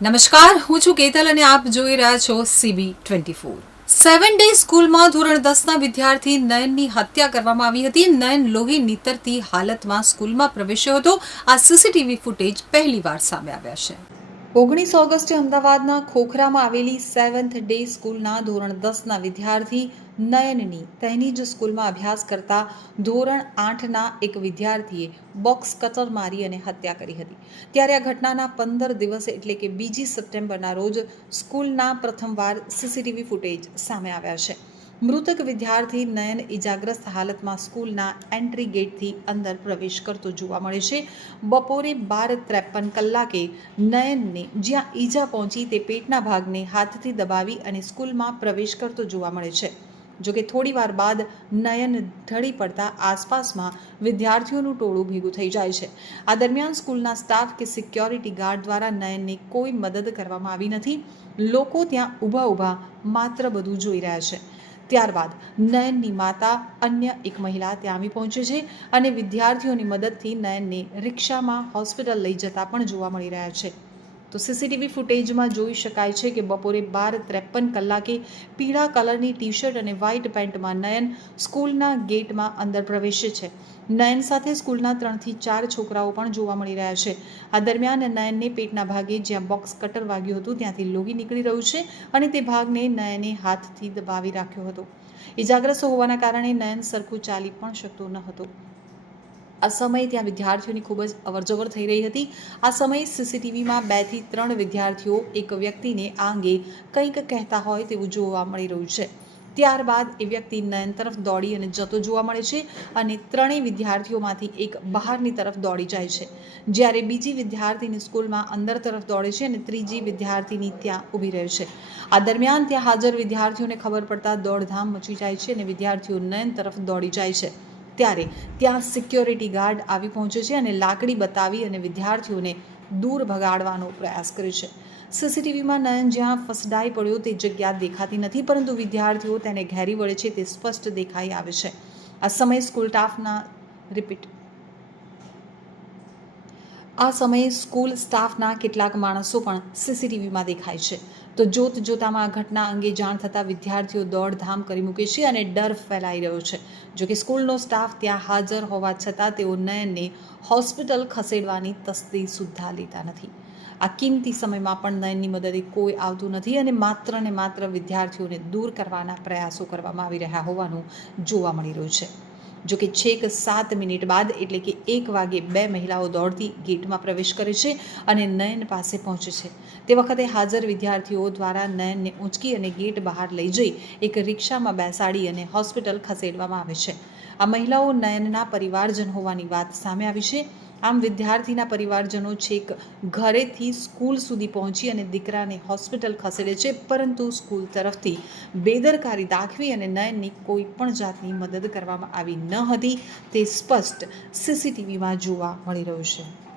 નમસ્કાર, હું છું કેતલ અને આપ જોઈ રહ્યા છો CB twenty four seven day સ્કૂલમાં ધોરણ દસના વિદ્યાર્થી નયનની હત્યા કરવામાં આવી હતી. નયન લોહી નીતરતી હાલતમાં સ્કૂલમાં પ્રવેશ્યો હતો. આ સીસીટીવી ફૂટેજ પહેલીવાર સામે આવ્યા છે. ઓગણીસ ઓગસ્ટે અમદાવાદના ખોખરામાં આવેલી સેવન્થ ડે સ્કૂલના ધોરણ દસના વિદ્યાર્થી નયનની તેની જ સ્કૂલમાં અભ્યાસ કરતા ધોરણ આઠના એક વિદ્યાર્થીએ બોક્સ કટર મારી અને હત્યા કરી હતી. ત્યારે આ ઘટનાના પંદર દિવસ એટલે કે બીજી સપ્ટેમ્બરના રોજ સ્કૂલના પ્રથમવાર સીસીટીવી ફૂટેજ સામે આવ્યા છે. મૃતક વિદ્યાર્થી નયન ઇજાગ્રસ્ત હાલતમાં સ્કૂલના એન્ટ્રી ગેટથી અંદર પ્રવેશ કરતો જોવા મળે છે. બપોરે બાર ત્રેપન કલાકે નયનને જ્યાં ઈજા પહોંચી તે પેટના ભાગને હાથથી દબાવી અને સ્કૂલમાં પ્રવેશ કરતો જોવા મળે છે. જોકે થોડી વાર બાદ નયન ઢળી પડતા આસપાસમાં વિદ્યાર્થીઓનું ટોળું ભેગું થઈ જાય છે. આ દરમિયાન સ્કૂલના સ્ટાફ કે સિક્યોરિટી ગાર્ડ દ્વારા નયનને કોઈ મદદ કરવામાં આવી નથી. લોકો ત્યાં ઊભા ઊભા માત્ર બધું જોઈ રહ્યા છે. ત્યારબાદ નયનની માતા અન્ય એક મહિલા ત્યાં આવી પહોંચે છે અને વિદ્યાર્થીઓની મદદથી નયનને રિક્ષામાં હોસ્પિટલ લઈ જતા પણ જોવા મળી રહ્યા છે. તો સીસીટીવી ફૂટેજમાં જોઈ શકાય છે કે બપોરે બાર ત્રેપન કલાકે પીળા કલરની ટી શર્ટ અને વ્હાઇટ પેન્ટમાં નયન સ્કૂલના ગેટમાં અંદર પ્રવેશે છે. નયન સાથે સ્કૂલના ત્રણથી ચાર છોકરાઓ પણ જોવા મળી રહ્યા છે. આ દરમિયાન નયનને પેટના ભાગે જ્યાં બોક્સ કટર વાગ્યું હતું ત્યાંથી લોહી નીકળી રહ્યું છે અને તે ભાગને નયને હાથથી દબાવી રાખ્યો હતો. ઇજાગ્રસ્ત હોવાના કારણે નયન સરખું ચાલી પણ શકતો ન હતો. આ સમયે ત્યાં વિદ્યાર્થીઓની ખૂબ જ અવરજવર થઈ રહી હતી. આ સમયે સીસીટીવીમાં બેથી ત્રણ વિદ્યાર્થીઓ એક વ્યક્તિને આ અંગે કંઈક કહેતા હોય તેવું જોવા મળી રહ્યું છે. ત્યારબાદ એ વ્યક્તિ નયન તરફ દોડી અને જતો જોવા મળે છે અને ત્રણેય વિદ્યાર્થીઓમાંથી એક બહારની તરફ દોડી જાય છે. જ્યારે બીજી વિદ્યાર્થીની સ્કૂલમાં અંદર તરફ દોડે છે અને ત્રીજી વિદ્યાર્થીની ત્યાં ઊભી રહે છે. આ દરમિયાન ત્યાં હાજર વિદ્યાર્થીઓને ખબર પડતા દોડધામ મચી જાય છે અને વિદ્યાર્થીઓ નયન તરફ દોડી જાય છે. ત્યારે ત્યાં સિક્યોરિટી ગાર્ડ આવી પહોંચે છે અને લાકડી બતાવી અને વિદ્યાર્થીઓને દૂર ભગાડવાનો પ્રયાસ કરે છે. સીસીટીવીમાં નયન જ્યાં ફસડાઈ પડ્યો તે જગ્યા દેખાતી નથી, પરંતુ વિદ્યાર્થીઓ તેને ઘેરી વળે છે તે સ્પષ્ટ દેખાઈ આવે છે. આ સમયે સ્કૂલ સ્ટાફના રિપીટ આ સમયે સ્કૂલ સ્ટાફના કેટલાક માણસો પણ સીસીટીવીમાં દેખાય છે. તો જોત જોતામાં આ ઘટના અંગે જાણ થતાં વિદ્યાર્થીઓ દોડધામ કરી મૂકે છે અને ડર ફેલાઈ રહ્યો છે. જોકે સ્કૂલનો સ્ટાફ ત્યાં હાજર હોવા છતાં તેઓ નયનને હોસ્પિટલ ખસેડવાની તસ્દી સુદ્ધા લેતા નથી. આ કિંમતી સમયમાં પણ નયનની મદદે કોઈ આવતું નથી અને માત્ર ને માત્ર વિદ્યાર્થીઓને દૂર કરવાના પ્રયાસો કરવામાં આવી રહ્યા હોવાનું જોવા મળી રહ્યું છે. જોકે છેક સાત મિનિટ બાદ એટલે કે એક વાગે બે મહિલાઓ દોડતી ગેટમાં પ્રવેશ કરે છે અને નયન પાસે પહોંચે છે. તે વખતે હાજર વિદ્યાર્થીઓ દ્વારા નયનને ઊંચકી અને ગેટ બહાર લઈ જઈ એક રિક્ષામાં બેસાડી અને હોસ્પિટલ ખસેડવામાં આવે છે. આ મહિલાઓ નયનના પરિવારજન હોવાની વાત સામે આવી છે. આમ વિદ્યાર્થીના પરિવારજનો છેક ઘરેથી સ્કૂલ સુધી પહોંચી અને દીકરાને હોસ્પિટલ ખસેડે છે, પરંતુ સ્કૂલ તરફથી બેદરકારી દાખવી અને નયનની કોઈ પણ જાતની મદદ કરવામાં આવી ન હતી તે સ્પષ્ટ સીસીટીવીમાં જોવા મળી રહ્યું છે.